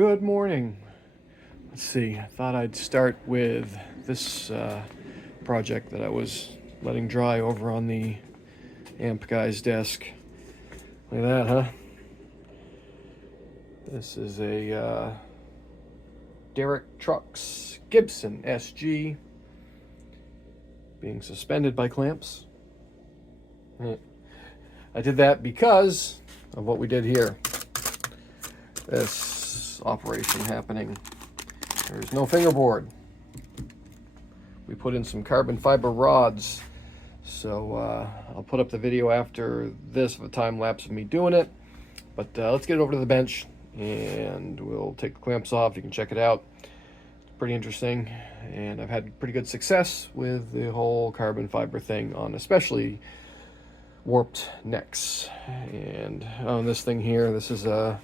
Good morning. Let's see, I thought I'd start with this project that I was letting dry over on the amp guy's desk. Look at that, huh? This is a Derek Trucks Gibson SG being suspended by clamps. I did that because of what we did here. This operation happening. There's no fingerboard. We put in some carbon fiber rods. So I'll put up the video after this of a time lapse of me doing it. But let's get it over to the bench and we'll take the clamps off. You can check it out. It's pretty interesting. And I've had pretty good success with the whole carbon fiber thing on especially warped necks. And on this thing here, this is a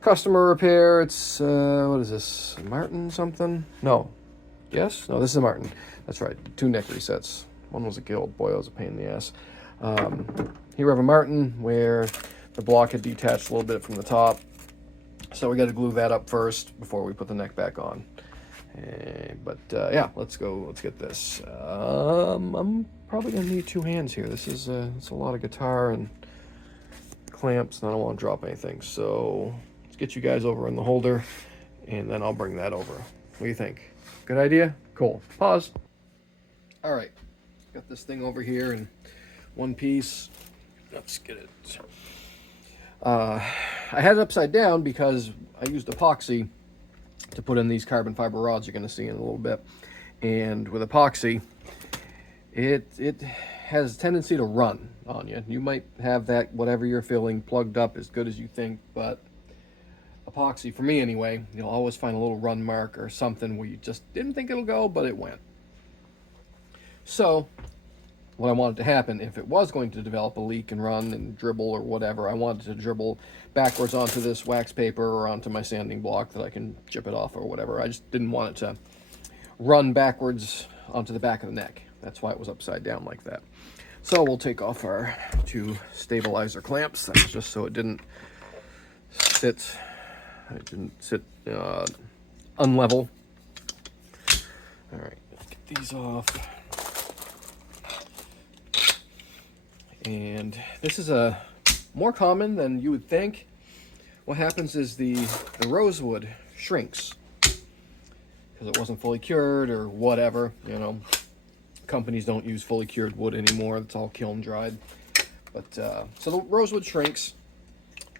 customer repair. It's what is this, Martin something? No, yes, no, this is a Martin. That's right, 2 neck resets. One was a Guild. Boy, that was a pain in the ass. Here we have a Martin where the block had detached a little bit from the top, so we got to glue that up first before we put the neck back on. Yeah, let's get this. I'm probably gonna need 2 hands here. This is it's a lot of guitar and clamps, and I don't want to drop anything. So let's get you guys over in the holder, and then I'll bring that over. What do you think? Good idea? Cool. Pause. All right, got this thing over here in one piece. Let's get it. I had it upside down because I used epoxy to put in these carbon fiber rods you're going to see in a little bit. And with epoxy, it has a tendency to run on you. You might have that, whatever you're feeling, plugged up as good as you think, but epoxy, for me anyway, you'll always find a little run mark or something where you just didn't think it'll go, but it went. So what I wanted to happen, if it was going to develop a leak and run and dribble or whatever, I wanted to dribble backwards onto this wax paper or onto my sanding block that I can chip it off or whatever. I just didn't want it to run backwards onto the back of the neck. That's why it was upside down like that. So we'll take off our 2 stabilizer clamps. That's just so it didn't sit unlevel. All right, let's get these off. And this is more common than you would think. What happens is the rosewood shrinks because it wasn't fully cured or whatever, you know. Companies don't use fully cured wood anymore. It's all kiln dried. But so the rosewood shrinks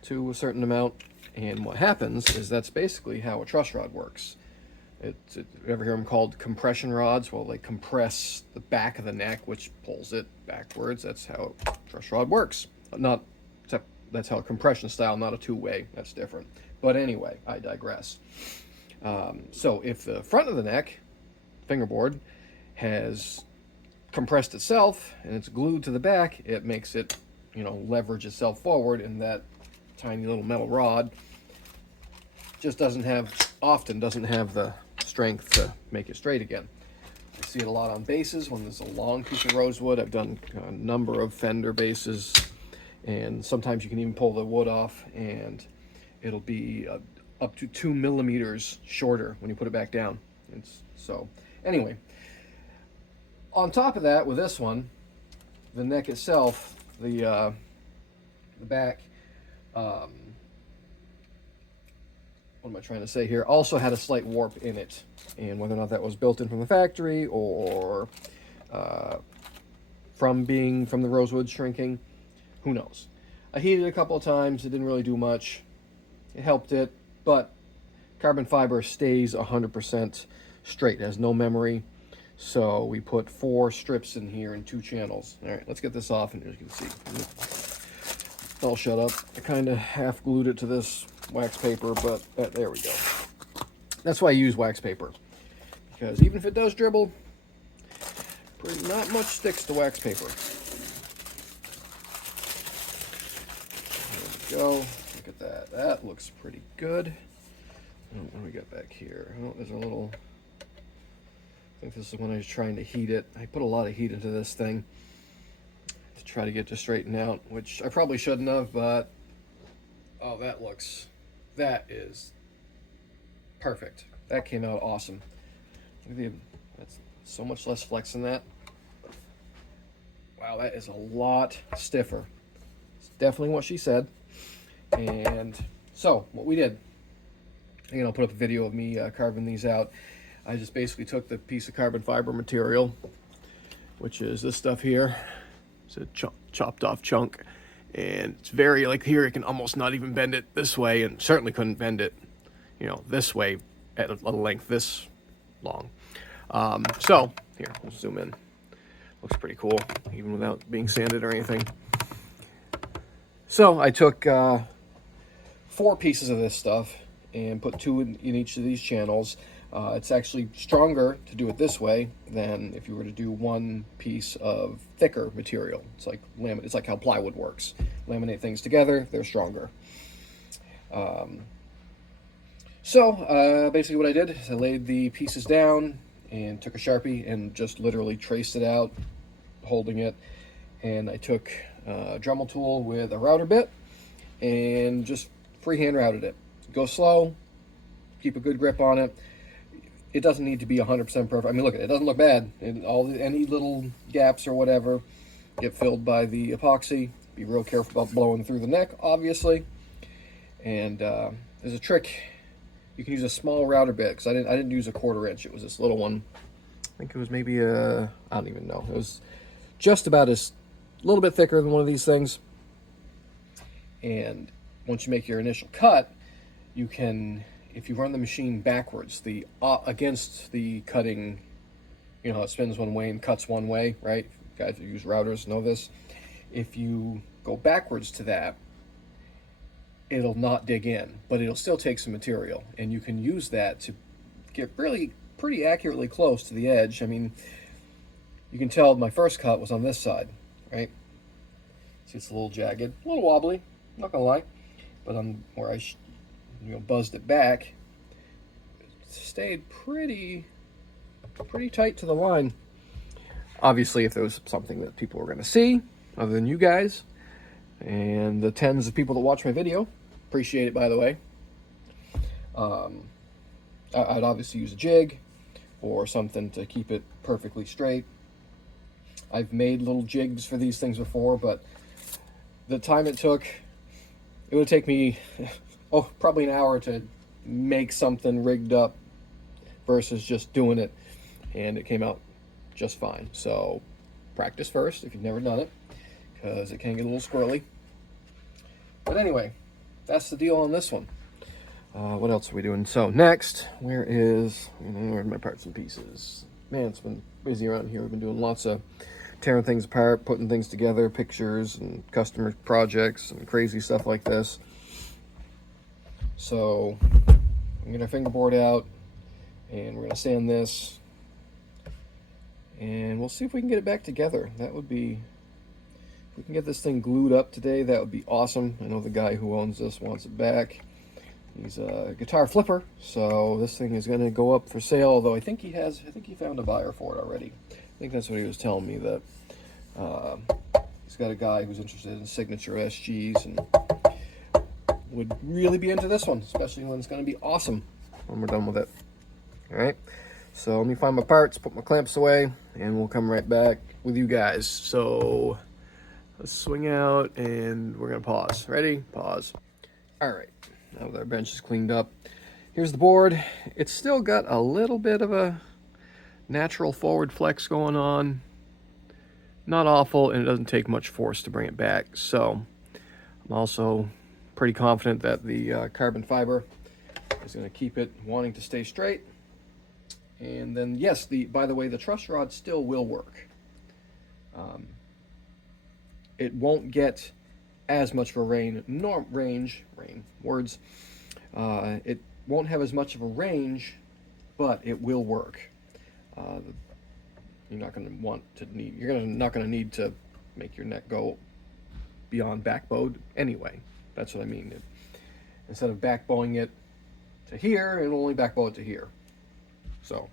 to a certain amount, and what happens is that's basically how a truss rod works. You ever hear them called compression rods? Well, they compress the back of the neck, which pulls it backwards. That's how a truss rod works. That's how a compression style, not a 2-way. That's different. But anyway, I digress. So if the front of the neck, fingerboard, has compressed itself and it's glued to the back, it makes it, leverage itself forward, and that tiny little metal rod just doesn't have the strength to make it straight again. I see it a lot on bases when there's a long piece of rosewood. I've done a number of Fender bases, and sometimes you can even pull the wood off and it'll be up to 2 millimeters shorter when you put it back down. So anyway, on top of that, with this one, the neck itself, the back, what am I trying to say here, also had a slight warp in it. And whether or not that was built in from the factory or from the rosewood shrinking, who knows. I heated it a couple of times. It didn't really do much. It helped it, but carbon fiber stays 100% straight. It has no memory. So we put 4 strips in here and 2 channels. All right, let's get this off, and as you can see, I'll shut up. I kind of half glued it to this wax paper, but there we go. That's why I use wax paper, because even if it does dribble, not much sticks to wax paper. There we go. Look at that. That looks pretty good. What do we got back here? Oh, there's a little... I think this is when I was trying to heat it. I put a lot of heat into this thing to try to get it to straighten out, which I probably shouldn't have, but oh, that is Perfect. That came out awesome. That's so much less flex than that. Wow, that is a lot stiffer. It's definitely what she said. And so what we did, again, I'll put up a video of me carving these out. I just basically took the piece of carbon fiber material, which is this stuff here. It's a chopped off chunk, and it's very, like here, it can almost not even bend it this way, and certainly couldn't bend it, you know, this way at a length this long. So here, we'll zoom in. Looks pretty cool, even without being sanded or anything. So I took 4 pieces of this stuff and put 2 in each of these channels. It's actually stronger to do it this way than if you were to do 1 piece of thicker material. It's like it's like how plywood works. Laminate things together, they're stronger. So basically what I did is I laid the pieces down and took a Sharpie and just literally traced it out, holding it. And I took a Dremel tool with a router bit and just freehand routed it. Go slow, keep a good grip on it. It doesn't need to be 100% perfect. I mean, look, it doesn't look bad. Any little gaps or whatever get filled by the epoxy. Be real careful about blowing through the neck, obviously. And there's a trick. You can use a small router bit, because I didn't use a 1/4 inch. It was this little one. I think it was maybe I don't even know. It was just about a little bit thicker than one of these things. And once you make your initial cut, you can, if you run the machine backwards, against the cutting, you know how it spins one way and cuts one way, right? Guys who use routers know this. If you go backwards to that, it'll not dig in, but it'll still take some material, and you can use that to get really pretty accurately close to the edge. I mean, you can tell my first cut was on this side, right? See, it's a little jagged, a little wobbly, not gonna lie, but where I buzzed it back, it stayed pretty tight to the line. Obviously, if there was something that people were going to see other than you guys and the tens of people that watch my video, appreciate it, by the way, I'd obviously use a jig or something to keep it perfectly straight. I've made little jigs for these things before, but the time it took, it would take me probably an hour to make something rigged up versus just doing it, and it came out just fine. So practice first if you've never done it, because it can get a little squirrely. But anyway, that's the deal on this one. What else are we doing? So next, where are my parts and pieces? Man, it's been busy around here. We've been doing lots of tearing things apart, putting things together, pictures and customer projects and crazy stuff like this. So I'm gonna fingerboard out, and we're gonna sand this, and we'll see if we can get it back together. That would be, if we can get this thing glued up today, that would be awesome. I know the guy who owns this wants it back. He's a guitar flipper, so this thing is gonna go up for sale, although I think he found a buyer for it already. I think that's what he was telling me, that he's got a guy who's interested in signature SGs and would really be into this one, especially when it's going to be awesome when we're done with it. All right, so let me find my parts, put my clamps away, and we'll come right back with you guys. So let's swing out, and we're going to pause. Ready? Pause. All right, now that our bench is cleaned up, here's the board. It's still got a little bit of a natural forward flex going on. Not awful, and it doesn't take much force to bring it back. So I'm also pretty confident that the carbon fiber is going to keep it wanting to stay straight. And then, yes, by the way, the truss rod still will work. It won't get as much of a range. It won't have as much of a range, but it will work. You're not going to need to make your neck go beyond backbowed anyway. That's what I mean. Instead of backbowing it to here, it'll only backbow it to here. So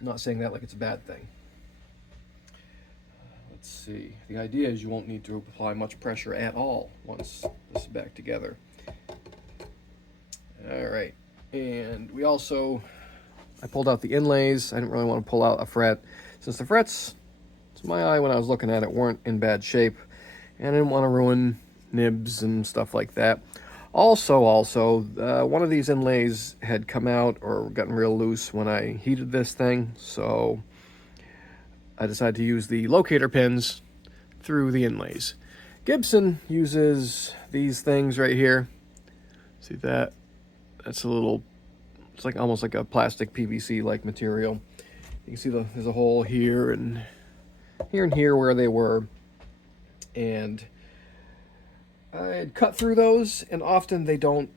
I'm not saying that like it's a bad thing. Let's see. The idea is you won't need to apply much pressure at all once this is back together. All right. And I pulled out the inlays. I didn't really want to pull out a fret, since the frets, to my eye when I was looking at it, weren't in bad shape, and I didn't want to ruin nibs and stuff like that. Also, one of these inlays had come out or gotten real loose when I heated this thing, so I decided to use the locator pins through the inlays. Gibson uses these things right here. See that? That's it's like almost like a plastic PVC like material. You can see there's a hole here and here where they were, and I'd cut through those, and often they don't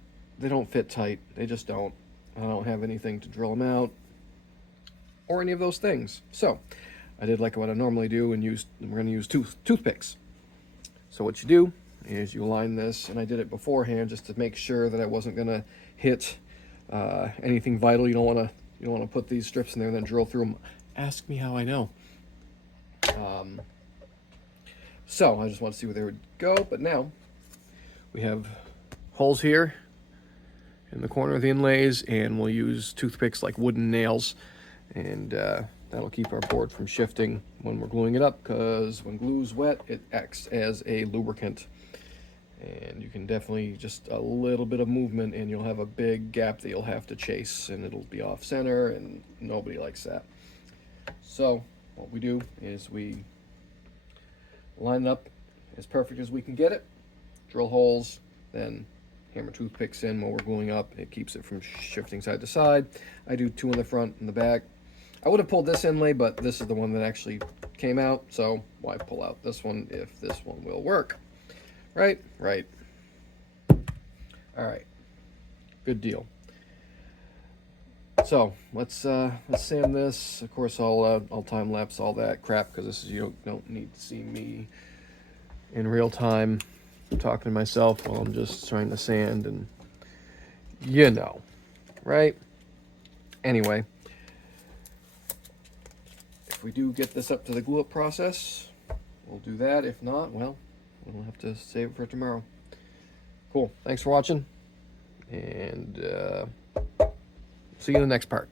fit tight. They just don't. I don't have anything to drill them out or any of those things. So I did like what I normally do and we're going to use toothpicks. So what you do is you align this, and I did it beforehand just to make sure that I wasn't going to hit anything vital. You don't want to put these strips in there and then drill through them. Ask me how I know. So I just want to see where they would go, but now we have holes here in the corner of the inlays, and we'll use toothpicks like wooden nails, and that'll keep our board from shifting when we're gluing it up, because when glue's wet, it acts as a lubricant. And you can definitely, just a little bit of movement and you'll have a big gap that you'll have to chase, and it'll be off center, and nobody likes that. So what we do is we line it up as perfect as we can get it, drill holes, then hammer toothpicks in while we're gluing up. It keeps it from shifting side to side. I do 2 in the front and the back. I would have pulled this inlay, but this is the one that actually came out, so why pull out this one if this one will work? Right? Right. All right. Good deal. So let's sand this. Of course, I'll time lapse all that crap, because you don't need to see me in real time talking to myself while I'm just trying to sand, and right? Anyway, if we do get this up to the glue up process, we'll do that. If not, well, we'll have to save it for tomorrow. Cool. Thanks for watching, and see you in the next part.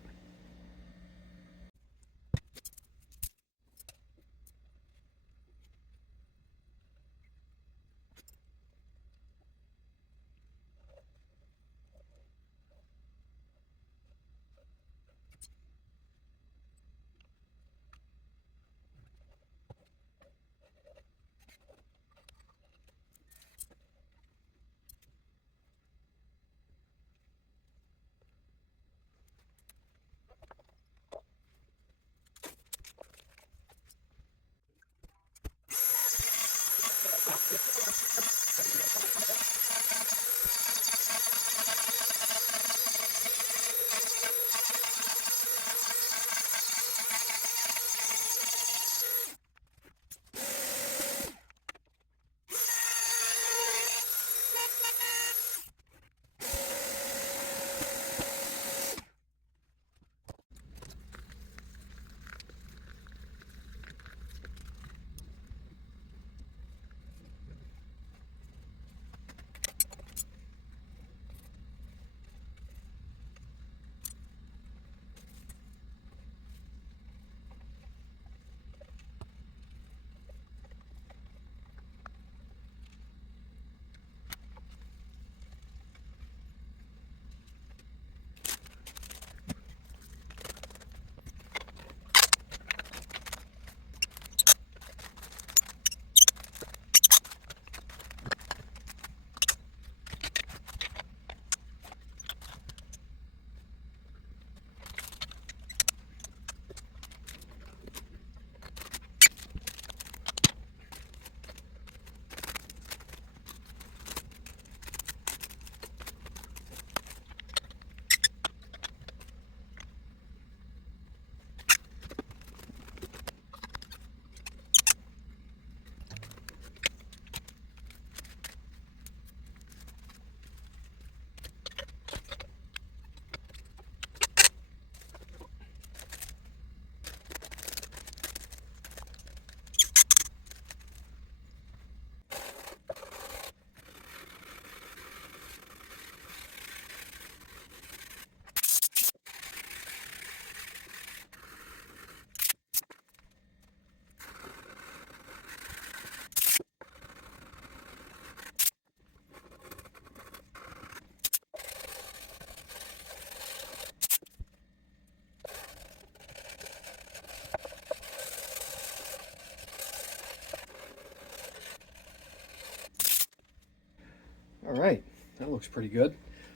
All right, that looks pretty good.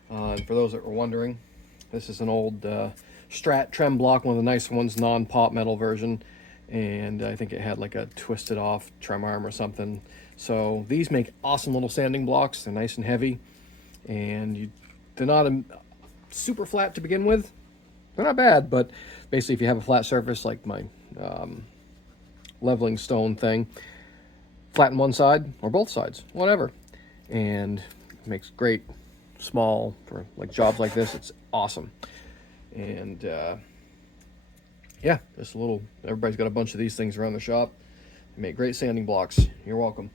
And for those that were wondering, this is an old Strat trem block, one of the nice ones, non-pop metal version. And I think it had like a twisted off trem arm or something. So these make awesome little sanding blocks. They're nice and heavy, and they're not super flat to begin with. They're not bad, but basically if you have a flat surface like my leveling stone thing, flatten one side or both sides, whatever. And it makes great small for like jobs like this. It's awesome. And yeah, just a little, everybody's got a bunch of these things around the shop. They make great sanding blocks. You're welcome.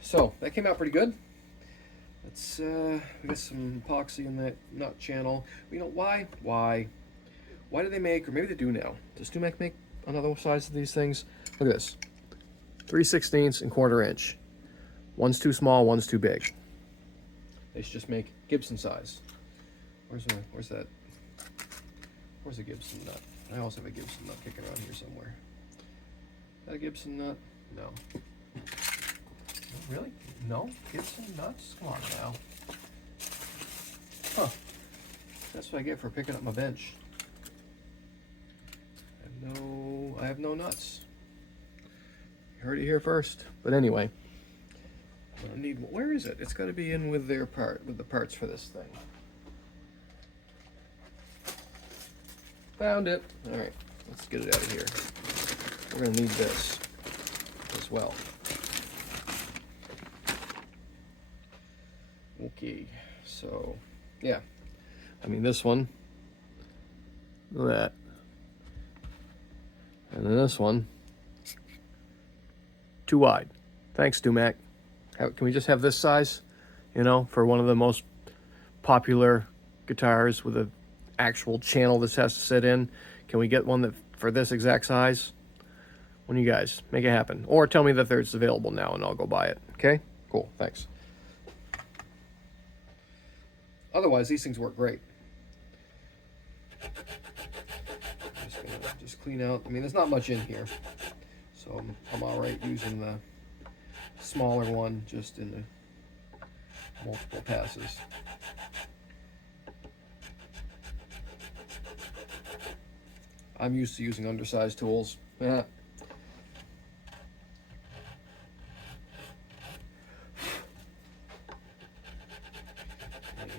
So that came out pretty good. Let's we got some epoxy in that nut channel. You know why do they make, or maybe they do now, does StuMac make another size of these things? Look at this, 3/16 and 1/4 inch. One's too small, one's too big. They should just make Gibson size. Where's that? Where's a Gibson nut? I also have a Gibson nut kicking around here somewhere. Is that a Gibson nut? No. Really? No? Gibson nuts? Come on now. Huh. That's what I get for picking up my bench. I have no nuts. You heard it here first. But anyway, I need, where is it? It's got to be in with the parts for this thing. Found it. All right, let's get it out of here. We're gonna need this as well. Okay, so yeah, I mean this one, look at that, and then this one, too wide. Thanks, StuMac. Can we just have this size, you know, for one of the most popular guitars with an actual channel this has to sit in? Can we get one that for this exact size? When you guys make it happen, or tell me that it's available now and I'll go buy it. Okay, cool, thanks. Otherwise, these things work great. I'm just gonna clean out. I mean, there's not much in here, so I'm all right using the smaller one just in the multiple passes. I'm used to using undersized tools. Yeah.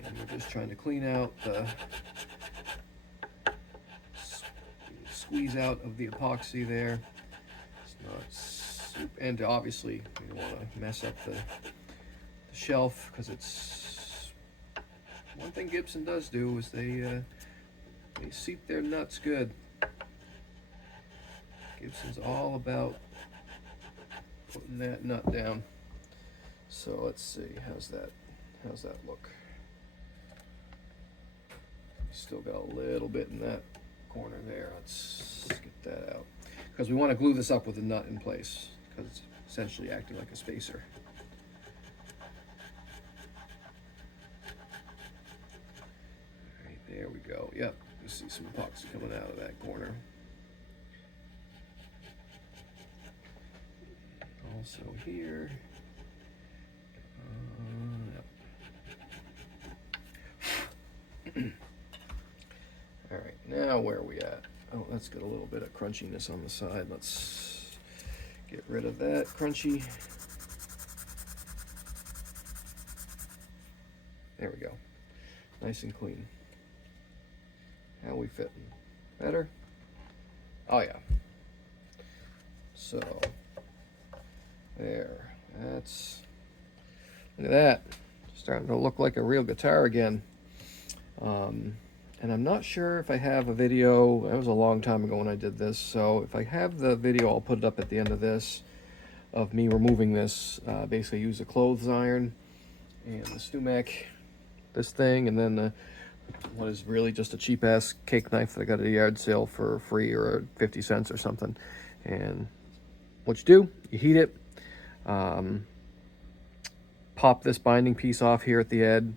And we're just trying to clean out the squeeze out of the epoxy there. It's not super, and obviously you don't want to mess up the shelf, because it's one thing Gibson does do is they seat their nuts good. Gibson's all about putting that nut down. So let's see, how's that look? Still got a little bit in that corner there. Let's get that out, because we want to glue this up with the nut in place, because it's essentially acting like a spacer. All right, there we go. Yep, you see some epoxy coming out of that corner. Also here. Yep. All right, now where are we at? Oh, that's got a little bit of crunchiness on the side. Let's get rid of that crunchy. There we go. Nice and clean. How we fitting? Better? Oh yeah. So there. That's, look at that. Starting to look like a real guitar again. And I'm not sure if I have a video. That was a long time ago when I did this, so if I have the video, I'll put it up at the end of this, of me removing this. Basically use a clothes iron and the StuMac, this thing, and then what is really just a cheap ass cake knife that I got at a yard sale for free, or 50 cents or something. And what you do, you heat it, pop this binding piece off here at the end.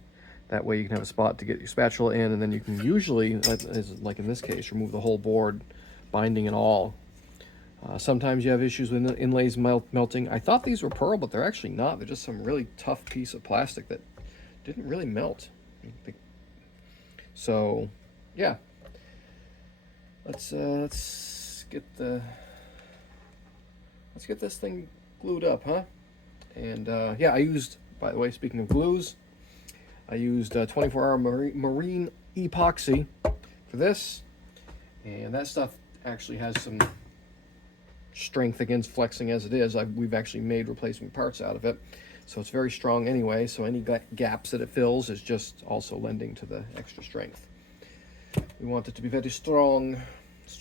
That way you can have a spot to get your spatula in, and then you can usually, like in this case, remove the whole board, binding and all. Sometimes you have issues with inlays melting. I thought these were pearl, but they're actually not. They're just some really tough piece of plastic that didn't really melt. So, yeah. Let's get this thing glued up, huh? And yeah, I used, by the way, speaking of glues, I used 24-hour marine epoxy for this, and that stuff actually has some strength against flexing as it is. We've actually made replacement parts out of it, so it's very strong anyway, so any gaps that it fills is just also lending to the extra strength. We want it to be very strong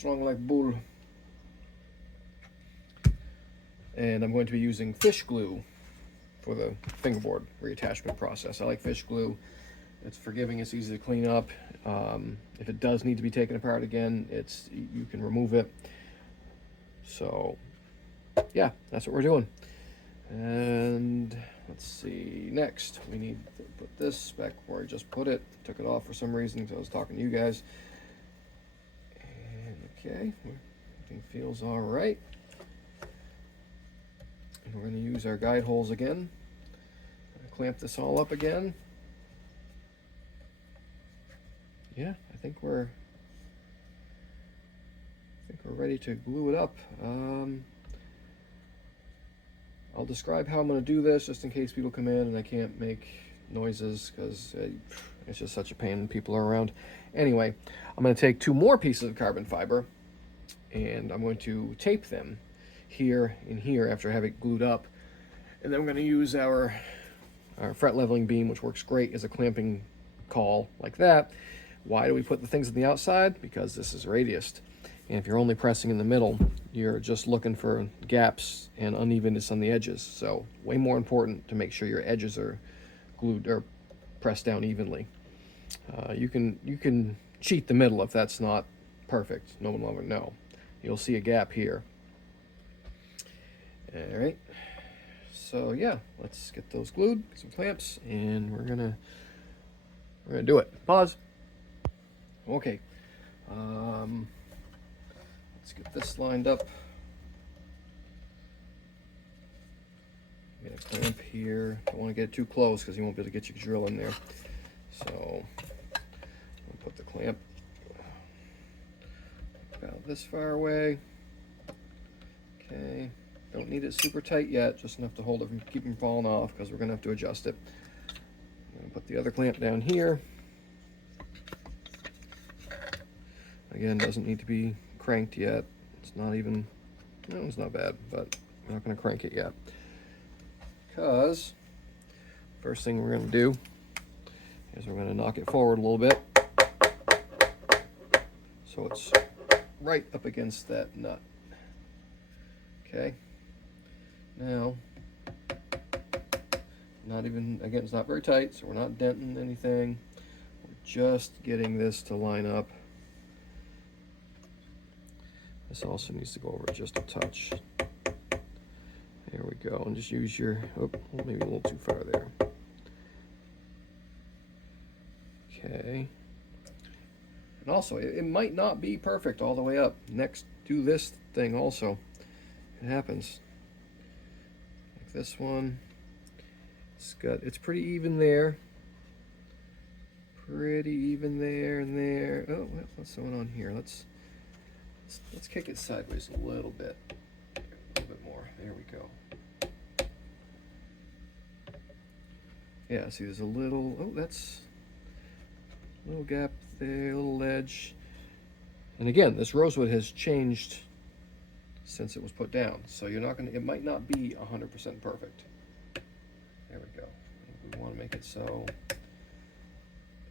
like bull. And I'm going to be using fish glue for the fingerboard reattachment process. I like fish glue. It's forgiving, it's easy to clean up. If it does need to be taken apart again, you can remove it. So yeah, that's what we're doing. And let's see, next we need to put this back where I just put it. Took it off for some reason because I was talking to you guys. And okay, everything feels all right. And we're going to use our guide holes again. Clamp this all up again. Yeah, I think we're ready to glue it up. I'll describe how I'm going to do this just in case people come in and I can't make noises, because it's just such a pain when people are around. Anyway, I'm going to take 2 more pieces of carbon fiber and I'm going to tape them here and here after I have it glued up, and then we're going to use our fret leveling beam, which works great as a clamping caul like that. Why do we put the things on the outside? Because this is radiused, and if you're only pressing in the middle, you're just looking for gaps and unevenness on the edges. So way more important to make sure your edges are glued or pressed down evenly. You can cheat the middle if that's not perfect. No one will ever know. You'll see a gap here. All right, so yeah, let's get those glued, get some clamps, and we're gonna do it. Pause. Okay, let's get this lined up. Get a clamp here. Don't want to get it too close because you won't be able to get your drill in there. So I'll put the clamp about this far away. Okay. Don't need it super tight yet, just enough to hold it from keep from falling off, because we're going to have to adjust it. I'm going to put the other clamp down here. Again, doesn't need to be cranked yet. It's not even, no, it's not bad, but I'm not going to crank it yet. Because first thing we're going to do is we're going to knock it forward a little bit so it's right up against that nut. Okay. Now, not even, again, it's not very tight, so we're not denting anything. We're just getting this to line up. This also needs to go over just a touch. There we go, and just use your, oh, maybe a little too far there. Okay. And also, it might not be perfect all the way up. Next, do this thing also. It happens. This one, it's pretty even there, pretty even there and there. Oh, what's going on here? Let's kick it sideways a little bit more. There we go. Yeah, see, there's a little, oh, that's a little gap there, a little ledge. And again, this rosewood has changed since it was put down, so you're not gonna, it might not be 100% perfect. There we go. We want to make it so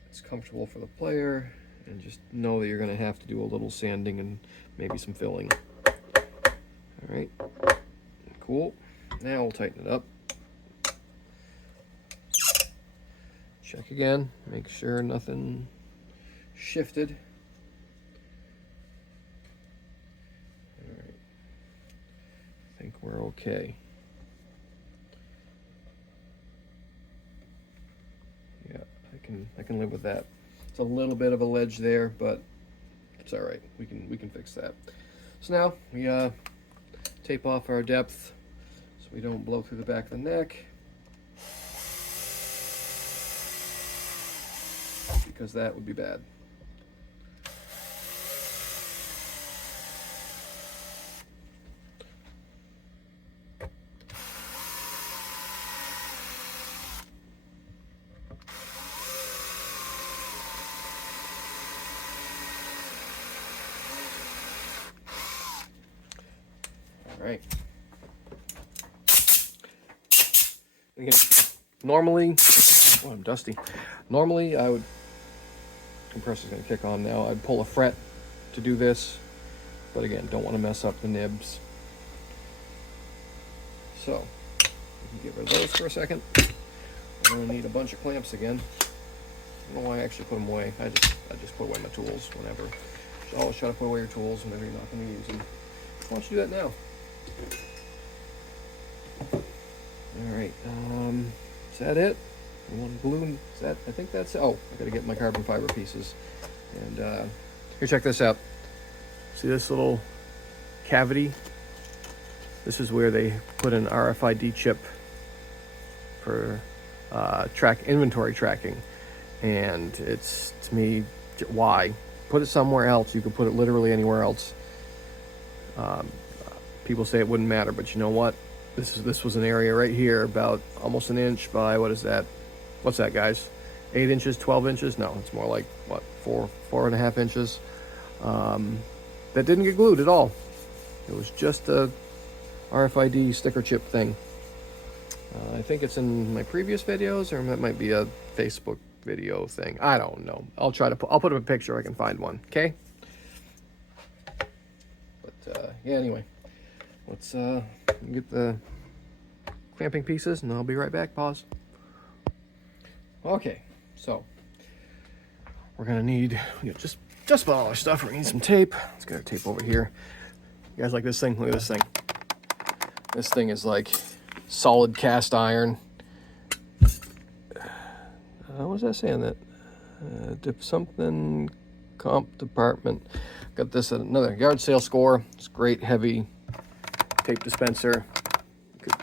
it's comfortable for the player, and just know that you're going to have to do a little sanding and maybe some filling. All right, cool. Now we'll tighten it up. Check again, make sure nothing shifted. I think we're okay. Yeah, I can live with that. It's a little bit of a ledge there, but it's all right. We can fix that. So now we tape off our depth so we don't blow through the back of the neck, because that would be bad. All right. Again, normally, oh, I'm dusty. Normally, I would, compressor's gonna kick on now. I'd pull a fret to do this, but again, don't want to mess up the nibs. So, we can get rid of those for a second. We're gonna need a bunch of clamps again. I don't know why I actually put them away. I just put away my tools whenever. You always try to put away your tools whenever you're not gonna use them. Why don't you do that now? All right, is that it? One glue, is that, I think that's, oh, I gotta get my carbon fiber pieces. And here, check this out. See this little cavity? This is where they put an RFID chip for inventory tracking. And it's, to me, why? Put it somewhere else. You could put it literally anywhere else. People say it wouldn't matter, but you know what? This was an area right here, about almost an inch by, what is that? What's that, guys? 8 inches, 12 inches? No, it's more like, what, 4.5 inches. That didn't get glued at all. It was just a RFID sticker chip thing. I think it's in my previous videos, or that might be a Facebook video thing. I don't know. I'll put up a picture. I can find one. Okay. But yeah. Anyway, let's get the clamping pieces, and I'll be right back. Pause. Okay. So we're gonna need just about all our stuff. We're gonna need some tape. Let's get our tape over here. You guys like this thing? Look at this thing. This thing is like solid cast iron. What was I saying? That something comp department. Got this at another yard sale score. It's great, heavy tape dispenser. You could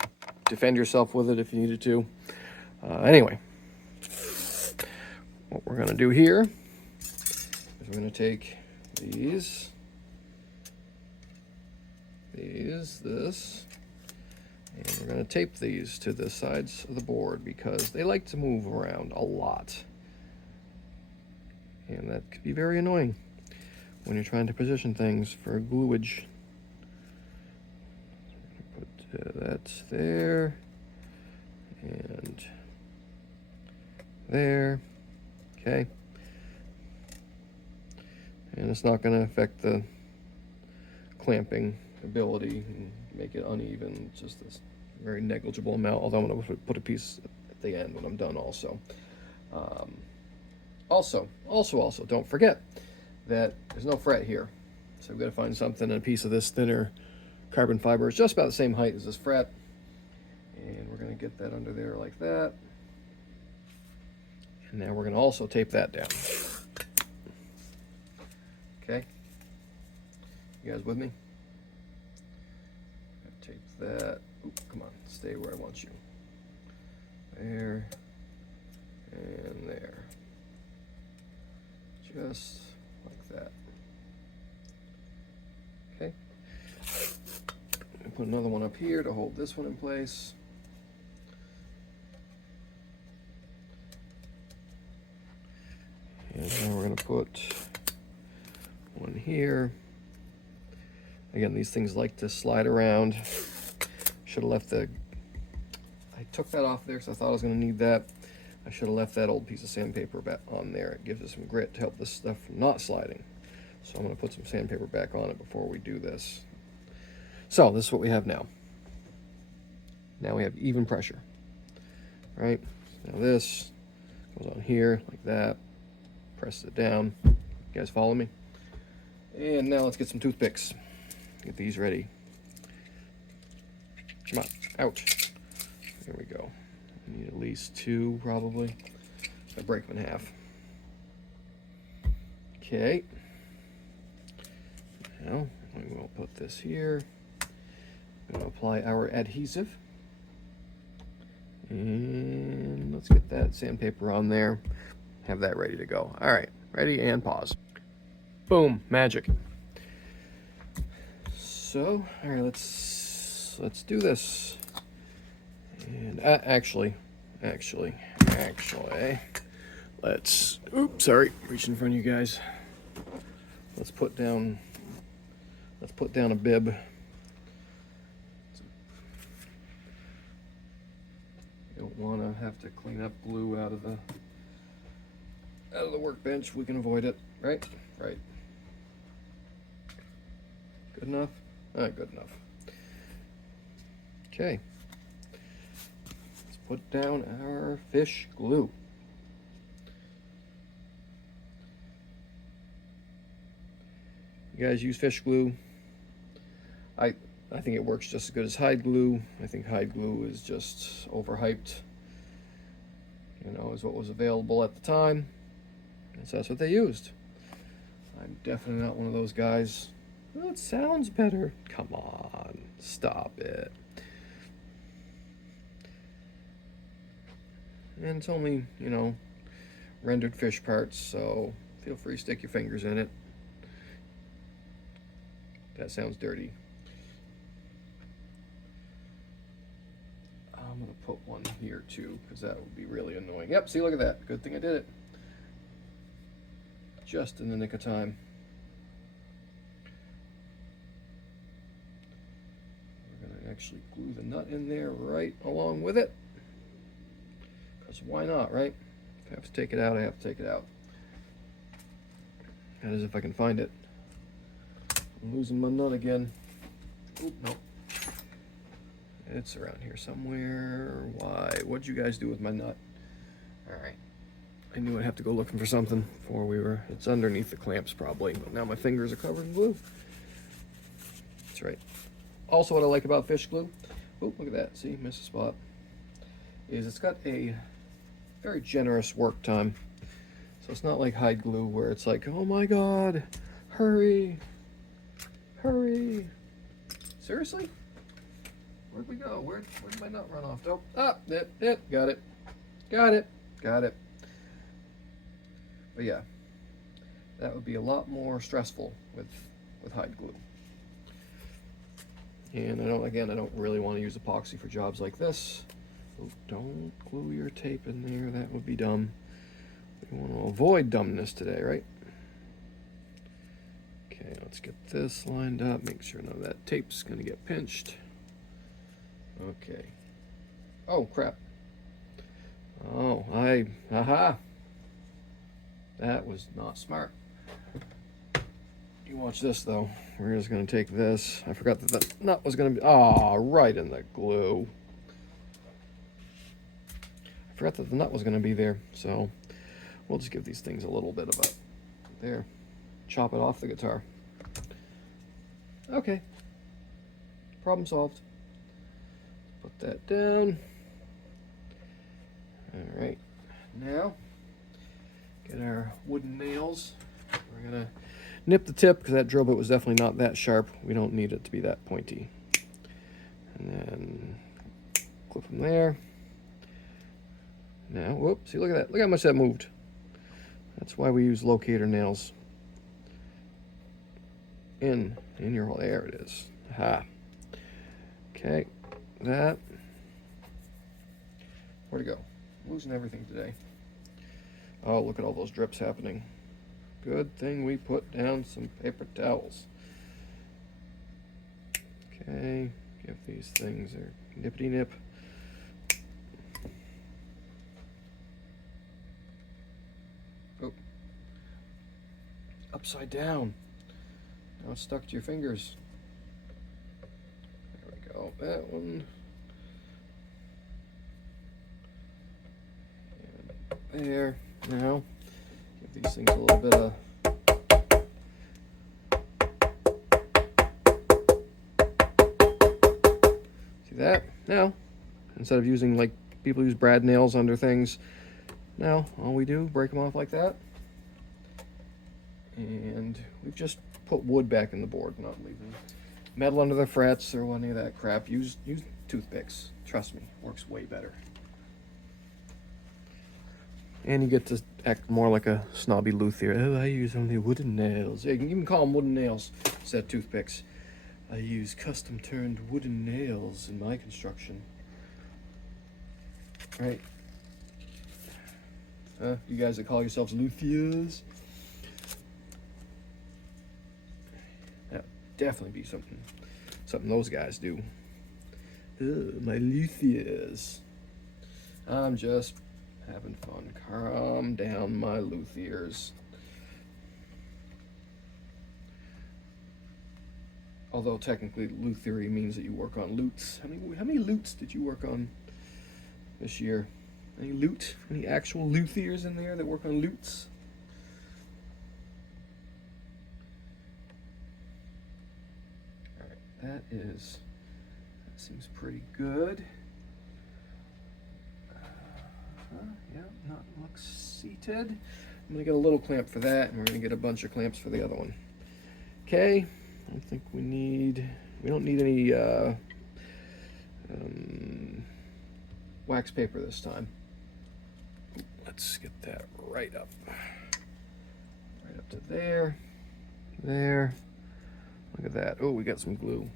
defend yourself with it if you needed to. Anyway, what we're gonna do here is we're gonna take this, and we're going to tape these to the sides of the board because they like to move around a lot. And that could be very annoying when you're trying to position things for gluage. Put that's there and there. Okay. And it's not going to affect the clamping ability and make it uneven. It's just this very negligible amount, although I'm going to put a piece at the end when I'm done also. Also, don't forget that there's no fret here. So I've got to find something, a piece of this thinner carbon fiber. It's just about the same height as this fret. And we're going to get that under there like that. And now we're going to also tape that down. Okay? You guys with me? Tape that. Ooh, come on, stay where I want you. There and there. Just like that. Okay. Put another one up here to hold this one in place. And then we're going to put one here. Again, these things like to slide around. Should have left I took that off there because I thought I was going to need that. I should have left that old piece of sandpaper back on there. It gives it some grit to help this stuff from not sliding. So I'm going to put some sandpaper back on it before we do this. So this is what we have now. Now we have even pressure. All right, now this goes on here like that. Press it down. You guys follow me? And now let's get some toothpicks. Get these ready. Come on, out. There we go. I need at least 2 probably. I break them in half. Okay. Now we will put this here. Going to apply our adhesive. And let's get that sandpaper on there. Have that ready to go. All right, ready and pause. Boom, magic. So, all right, let's do this. And actually, let's. Oops, sorry, reach in front of you guys. Let's put down a bib. You don't want to have to clean up glue out of the workbench. We can avoid it, right? Right. Good enough? All right, good enough. Okay. Let's put down our fish glue. You guys use fish glue? I think it works just as good as hide glue. I think hide glue is just overhyped. You know, is what was available at the time. So that's what they used. I'm definitely not one of those guys. Well, it sounds better. Come on, stop it. And it's only, you know, rendered fish parts, so feel free to stick your fingers in it. That sounds dirty. I'm gonna put one here too, because that would be really annoying. Yep, see, look at that. Good thing I did it. Just in the nick of time. We're gonna actually glue the nut in there right along with it. Because why not, right? If I have to take it out, I have to take it out. That is if I can find it. I'm losing my nut again. Oop, no. It's around here somewhere. Why? What'd you guys do with my nut? Alright. I knew I'd have to go looking for something before we were... It's underneath the clamps probably, but now my fingers are covered in glue. That's right. Also, what I like about fish glue... Oh, look at that. See? Missed a spot. Is it's got a very generous work time. So it's not like hide glue where it's like, oh my god, hurry, hurry. Seriously? Where'd we go? Where'd my nut run off? Oh, got it. Got it. But yeah, that would be a lot more stressful with hide glue. And I don't really want to use epoxy for jobs like this. Oh, don't glue your tape in there. That would be dumb. We want to avoid dumbness today, right? Okay, let's get this lined up. Make sure none of that tape's going to get pinched. Okay. Oh, crap. Oh, aha. That was not smart. You watch this, though. We're just going to take this. I forgot that the nut was going to be... Oh, right in the glue. I forgot that the nut was going to be there, so we'll just give these things a little bit of a... There. Chop it off the guitar. Okay. Problem solved. Put that down. All right. Now, get our wooden nails. We're going to nip the tip because that drill bit was definitely not that sharp. We don't need it to be that pointy. And then clip them there. Now, whoops, see, look at that. Look how much that moved. That's why we use locator nails. In your hole. There it is. Aha. Okay, that. Where'd it go? I'm losing everything today. Oh, look at all those drips happening. Good thing we put down some paper towels. Okay, give these things their nippity nip. Oh, upside down. Now it's stuck to your fingers. There we go. That one. And there. Now, give these things a little bit of... See that? Now, instead of using, like, people use brad nails under things, now all we do, break them off like that. And we've just put wood back in the board, not leaving metal under the frets or any of that crap, use toothpicks. Trust me, works way better. And you get to act more like a snobby luthier. Oh, I use only wooden nails. Yeah, you can even call them wooden nails instead of toothpicks. I use custom turned wooden nails in my construction. Right? You guys that call yourselves luthiers? That would definitely be something those guys do. My luthiers. I'm just having fun. Calm down, my luthiers. Although technically luthiery means that you work on lutes. How many lutes did you work on this year? Any lute? Any actual luthiers in there that work on lutes? Alright, that seems pretty good. Yeah, not looks seated. I'm gonna get a little clamp for that, and we're gonna get a bunch of clamps for the other one. Okay, I don't think we don't need any wax paper this time. Let's get that right up to there. Look at that. Oh, we got some glue.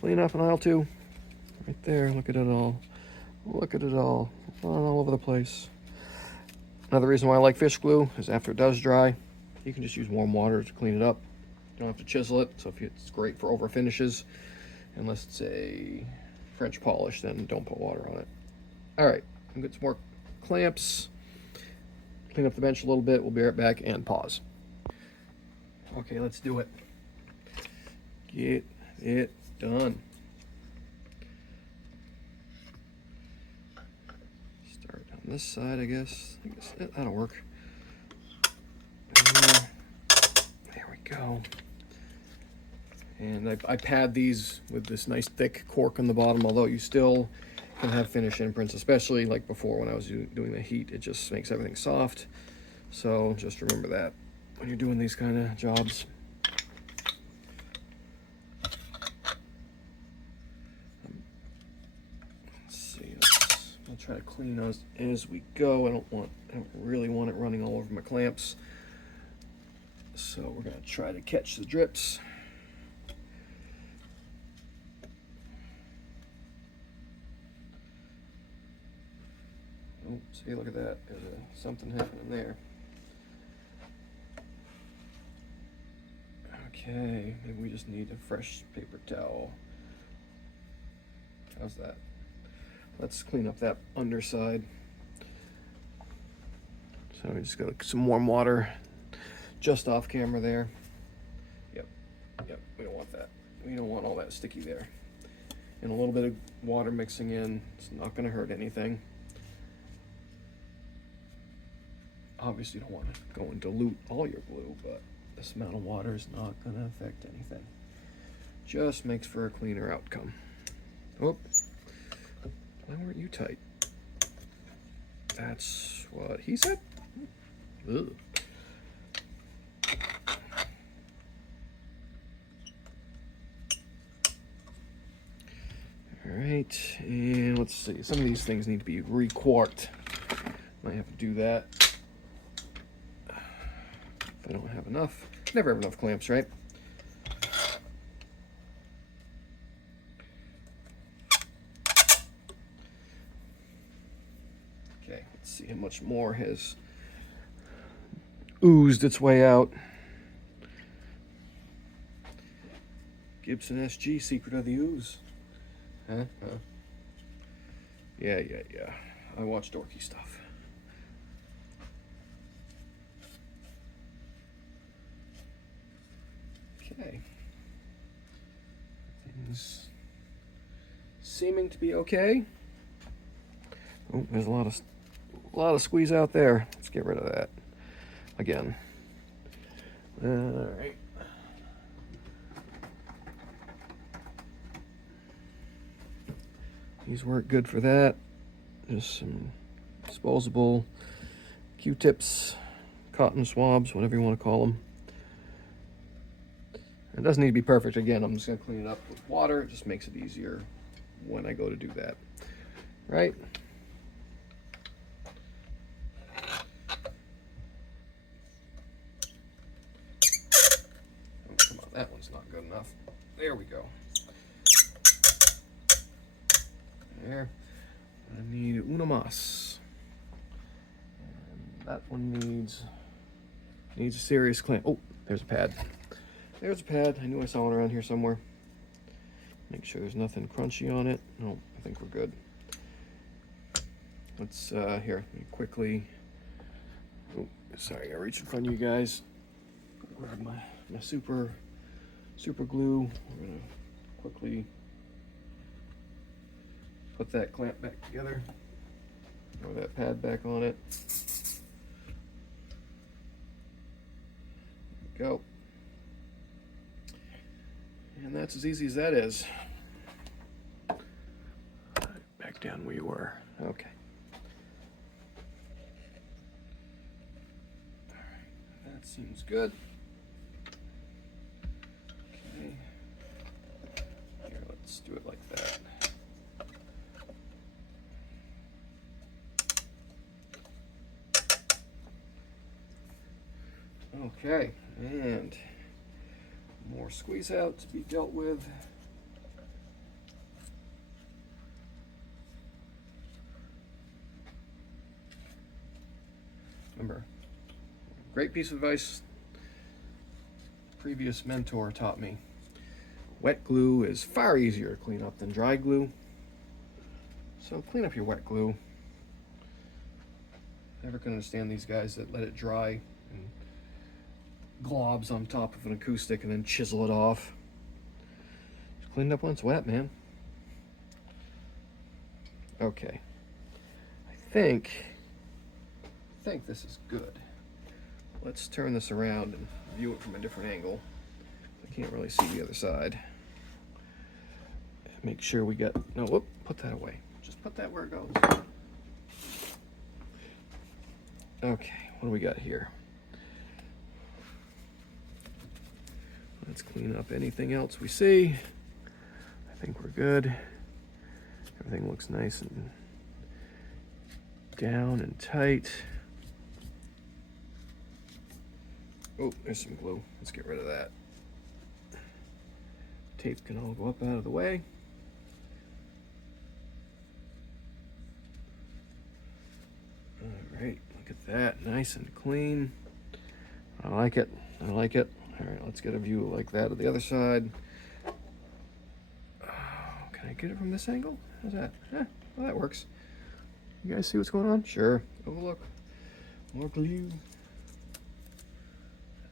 Clean up in aisle 2. Right there. Look at it all. Look at it all. All over the place. Another reason why I like fish glue is after it does dry, you can just use warm water to clean it up. You don't have to chisel it, so it's great for over finishes. Unless it's a French polish, then don't put water on it. Alright, I'm gonna get some more clamps. Clean up the bench a little bit. We'll be right back and pause. Okay, let's do it. Get it done. Start on this side, I guess. That'll work. There we go. And I pad these with this nice thick cork on the bottom, although you still can have finish imprints, especially like before when I was doing the heat. It just makes everything soft. So just remember that when you're doing these kind of jobs. Let's see. I'll try to clean those as we go. I don't really want it running all over my clamps. So we're gonna try to catch the drips. Oh, see, look at that. There's something happening there. Okay, maybe we just need a fresh paper towel. How's that? Let's clean up that underside. So we just got some warm water just off camera there. Yep, we don't want that. We don't want all that sticky there. And a little bit of water mixing in. It's not gonna hurt anything. Obviously you don't want to go and dilute all your glue, but this amount of water is not going to affect anything. Just makes for a cleaner outcome. Oh, why weren't you tight? That's what he said? Ugh. All right, and let's see. Some of these things need to be re-quarked. Might have to do that. I don't have enough. Never have enough clamps, right? Okay, let's see how much more has oozed its way out. Gibson SG, secret of the ooze. Huh? Yeah. I watch dorky stuff. Okay. Things seeming to be okay. Oh, there's a lot of squeeze out there. Let's get rid of that again. All right. These work good for that. Just some disposable Q-tips, cotton swabs, whatever you want to call them. It doesn't need to be perfect. Again, I'm just going to clean it up with water. It just makes it easier when I go to do that. Right? Oh, come on, that one's not good enough. There we go. There. I need una más. And that one needs a serious clean. Oh, there's a pad. There's a pad. I knew I saw one around here somewhere. Make sure there's nothing crunchy on it. No, I think we're good. Let's here, let me quickly. Oh, sorry, I reached in front of you guys. Grab my super glue. We're gonna quickly put that clamp back together. Throw that pad back on it. There we go. And that's as easy as that is. Back down where you were. Okay. All right, that seems good. Okay. Here, let's do it like that. Okay, and more squeeze out to be dealt with. Remember, great piece of advice previous mentor taught me. Wet glue is far easier to clean up than dry glue. So clean up your wet glue. Never can understand these guys that let it dry and globs on top of an acoustic and then chisel it off. Just clean it up when it's wet, man. Okay. I think this is good. Let's turn this around and view it from a different angle. I can't really see the other side. Make sure we got, no, whoop, put that away. Just put that where it goes. Okay, what do we got here? Let's clean up anything else we see. I think we're good. Everything looks nice and down and tight. Oh, there's some glue. Let's get rid of that. Tape can all go up out of the way. All right, look at that. Nice and clean. I like it. I like it. All right, let's get a view like that of the other side. Oh, can I get it from this angle? How's that? Well, that works. You guys see what's going on? Sure. Oh, look. More glue.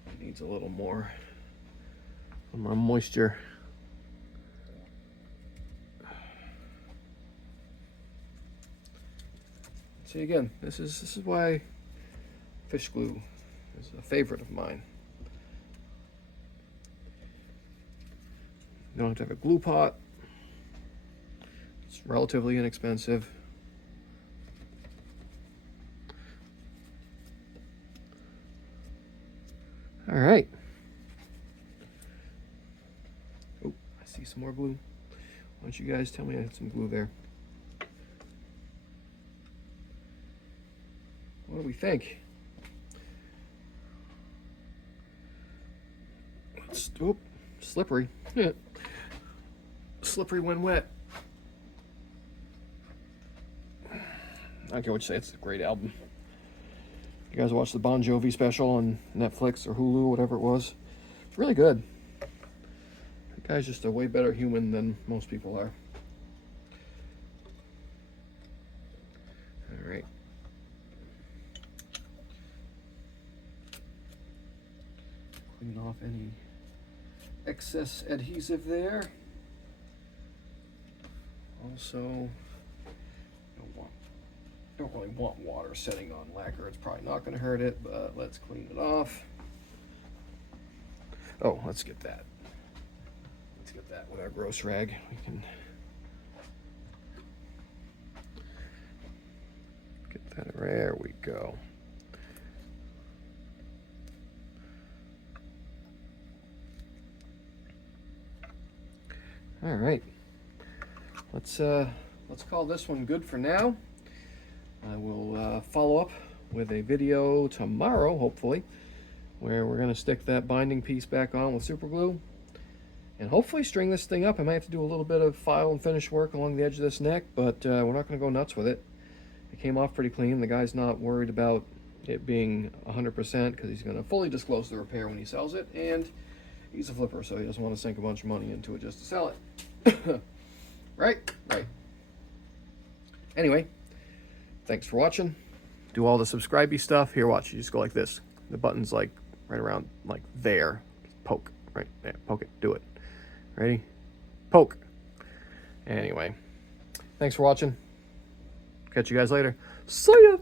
It needs a little more moisture. See, again, this is why fish glue is a favorite of mine. You don't have to have a glue pot. It's relatively inexpensive. All right. Oh, I see some more glue. Why don't you guys tell me I had some glue there? What do we think? Oh, slippery. Yeah. Slippery when wet. I don't care what you say, it's a great album. You guys watch the Bon Jovi special on Netflix or Hulu, whatever it was? It's really good. The guy's just a way better human than most people are. All right. Clean off any excess adhesive there. Also, don't really want water setting on lacquer. It's probably not going to hurt it, but let's clean it off. Oh, let's get that. Let's get that with our gross rag. We can get that. There we go. All right, let's call this one good for now. I will follow up with a video tomorrow, hopefully, where we're going to stick that binding piece back on with super glue and hopefully string this thing up. I might have to do a little bit of file and finish work along the edge of this neck, but we're not going to go nuts with it. It came off pretty clean. The guy's not worried about it being 100% because he's going to fully disclose the repair when he sells it, and he's a flipper, so he doesn't want to sink a bunch of money into it just to sell it. Right? Anyway, thanks for watching. Do all the subscribey stuff. Here, watch. You just go like this. The button's like right around like there. Poke. Right there. Poke it. Do it. Ready? Poke. Anyway, thanks for watching. Catch you guys later. See ya!